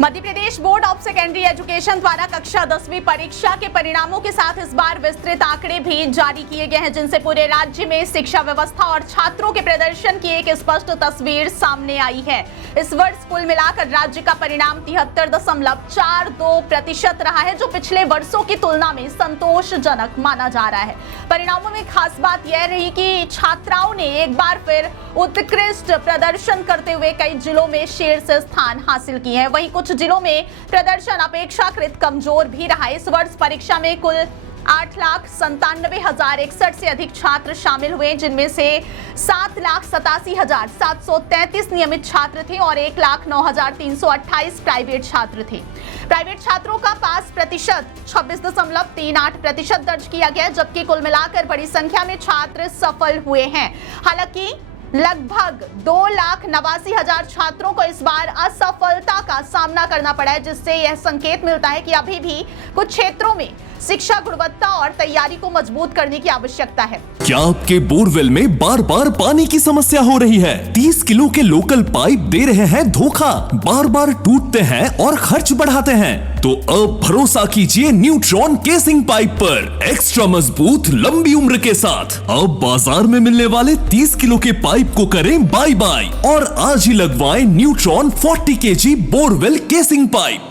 Madhya Pradesh board of secondary education द्वारा कक्षा 10वीं परीक्षा के परिणामों के साथ इस बार विस्तृत आंकड़े भी जारी किए गए हैं, जिनसे पूरे राज्य में शिक्षा व्यवस्था और छात्रों के प्रदर्शन की एक स्पष्ट तस्वीर सामने आई है। इस वर्ष कुल मिलाकर राज्य का परिणाम 73.42% रहा है, जो पिछले वर्षों की तुलना में संतोषजनक माना जा रहा है। परिणामों में खास बात यह रही कि छात्राओं ने एक बार फिर उत्कृष्ट प्रदर्शन करते हुए कई जिलों में शीर्ष स्थान हासिल किए हैं। वहीं कुछ जिलों में प्रदर्शन अपेक्षाकृत कमजोर भी रहा। इस वर्ष परीक्षा में कुल 8,97,061 से अधिक छात्र शामिल हुए, जिनमें से 7,87,733 नियमित छात्र थे और 1,09,328 प्राइवेट छात्र थे। प्राइवेट छात्रों का पास प्रतिशत 26.38% दर्ज किया गया, जबकि कुल मिलाकर बड़ी संख्या में छात्र सफल हुए हैं। हालांकि लगभग 2,89,000 छात्रों को इस बार असफलता का सामना करना पड़ा है, जिससे यह संकेत मिलता है कि अभी भी कुछ क्षेत्रों में शिक्षा गुणवत्ता और तैयारी को मजबूत करने की आवश्यकता है। क्या आपके बोरवेल में बार बार पानी की समस्या हो रही है? 30 किलो के लोकल पाइप दे रहे हैं धोखा, बार बार टूटते हैं और खर्च बढ़ाते हैं? तो अब भरोसा कीजिए न्यूट्रॉन केसिंग पाइप पर, एक्स्ट्रा मजबूत लंबी उम्र के साथ। अब बाजार में मिलने वाले 30 किलो के पाइप को करें बाय बाय और आज ही लगवाएं neutron 40 kg borewell casing pipe.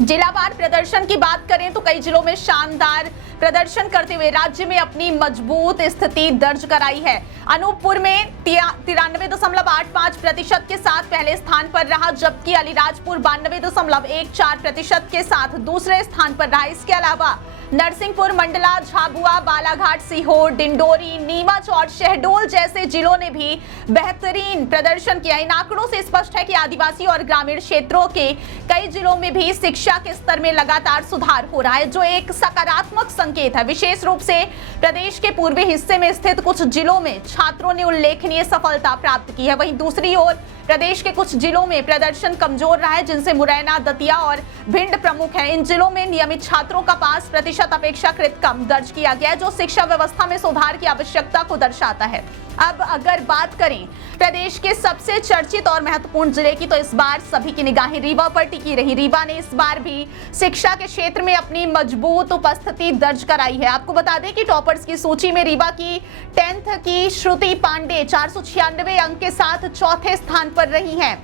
जिलावार प्रदर्शन की बात करें तो कई जिलों में शानदार प्रदर्शन करते हुए राज्य में अपनी मजबूत स्थिति दर्ज कराई है। अनूपपुर में 93.85% के साथ पहले स्थान पर रहा, जबकि अलीराजपुर 92.14% के साथ दूसरे स्थान पर रहा। इसके अलावा नरसिंहपुर, मंडला, झाबुआ, बालाघाट, सीहोर, डिंडोरी, नीमच और शहडोल जैसे जिलों ने भी बेहतरीन प्रदर्शन किया। इन आंकड़ों से स्पष्ट है कि आदिवासी और ग्रामीण क्षेत्रों के कई जिलों में भी शिक्षा के स्तर में लगातार सुधार हो रहा है, जो एक सकारात्मक संकेत है। विशेष रूप से प्रदेश के पूर्वी हिस्से में स्थित कुछ जिलों में छात्रों ने उल्लेखनीय सफलता प्राप्त की है। वहीं दूसरी ओर प्रदेश के कुछ जिलों में प्रदर्शन कमजोर रहा है, जिनसे मुरैना, दतिया और भिंड प्रमुख हैं। इन जिलों में नियमित छात्रों का पास प्रतिशत अपेक्षाकृत कम दर्ज किया गया है, जो शिक्षा व्यवस्था में सुधार की आवश्यकता को दर्शाता है। अब अगर बात करें प्रदेश के सबसे चर्चित और महत्वपूर्ण जिले की, तो इस बार सभी की निगाहें रीवा पर टिकी रही। रीवा ने इस बार भी शिक्षा के क्षेत्र में अपनी मजबूत उपस्थिति दर्ज कराई है। आपको बता दें कि टॉपर्स की सूची में रीवा की 10th की श्रुति पांडे 496 अंक के साथ चौथे स्थान पर रही हैं।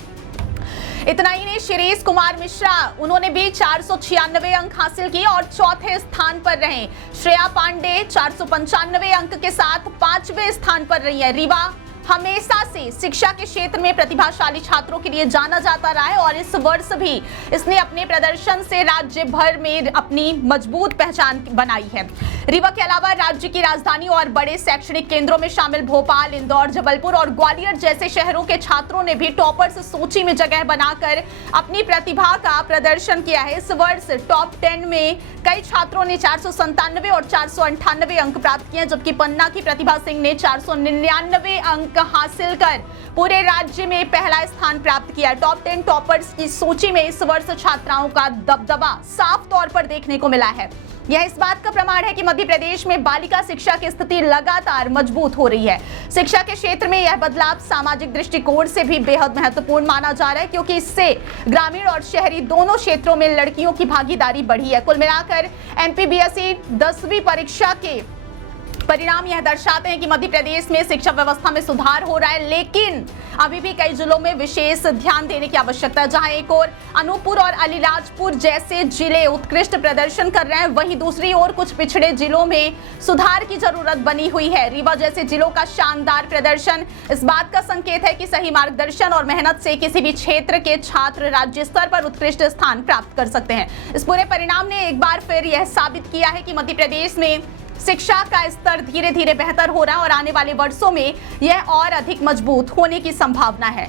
इतना ही नहीं, शिरीष कुमार मिश्रा, उन्होंने भी 496 अंक हासिल किए और चौथे स्थान पर रहे। श्रेया पांडे 495 अंक के साथ 5वें स्थान पर रही है। रीवा हमेशा से शिक्षा के क्षेत्र में प्रतिभाशाली छात्रों के लिए जाना जाता रहा है और इस वर्ष भी इसने अपने प्रदर्शन से राज्य भर में अपनी मजबूत पहचान बनाई है। रीवा के अलावा राज्य की राजधानी और बड़े शैक्षणिक केंद्रों में शामिल भोपाल, इंदौर, जबलपुर और ग्वालियर जैसे शहरों के छात्रों ने भी टॉपर्स सूची में जगह बनाकर अपनी प्रतिभा का प्रदर्शन किया है। इस वर्ष टॉप 10 में कई छात्रों ने 497 और 498 अंक प्राप्त किए, जबकि पन्ना की प्रतिभा सिंह ने 499 अंक हासिल कर पूरे राज्य में पहला स्थान प्राप्त किया। टॉप 10 टॉपर्स की सूची में इस वर्ष छात्राओं का दबदबा साफ तौर पर देखने को मिला है। यह इस बात का प्रमाण है कि मध्य प्रदेश में बालिका शिक्षा की स्थिति लगातार मजबूत हो रही है। शिक्षा के क्षेत्र में यह बदलाव सामाजिक दृष्टिकोण से भी बेहद महत्वपूर्ण माना जा रहा है, क्योंकि इससे ग्रामीण और शहरी दोनों क्षेत्रों में लड़कियों की भागीदारी बढ़ी है। कुल मिलाकर एमपीबीएसई 10वीं परीक्षा के परिणाम यह दर्शाते हैं कि मध्य प्रदेश में शिक्षा व्यवस्था में सुधार हो रहा है, लेकिन अभी भी कई जिलों में विशेष ध्यान देने की आवश्यकता है। जहां एक ओर अनूपपुर और अलीराजपुर जैसे जिले उत्कृष्ट प्रदर्शन कर रहे हैं, वहीं दूसरी ओर कुछ पिछड़े जिलों में सुधार की जरूरत बनी हुई है। रीवा जैसे जिलों का शानदार प्रदर्शन इस बात का संकेत है कि सही मार्गदर्शन और मेहनत से किसी भी क्षेत्र के छात्र राज्य स्तर पर उत्कृष्ट स्थान प्राप्त कर सकते हैं। इस पूरे परिणाम ने एक बार फिर यह साबित किया है कि मध्य प्रदेश में शिक्षा का स्तर धीरे धीरे बेहतर हो रहा है और आने वाले वर्षों में यह और अधिक मजबूत होने की संभावना है।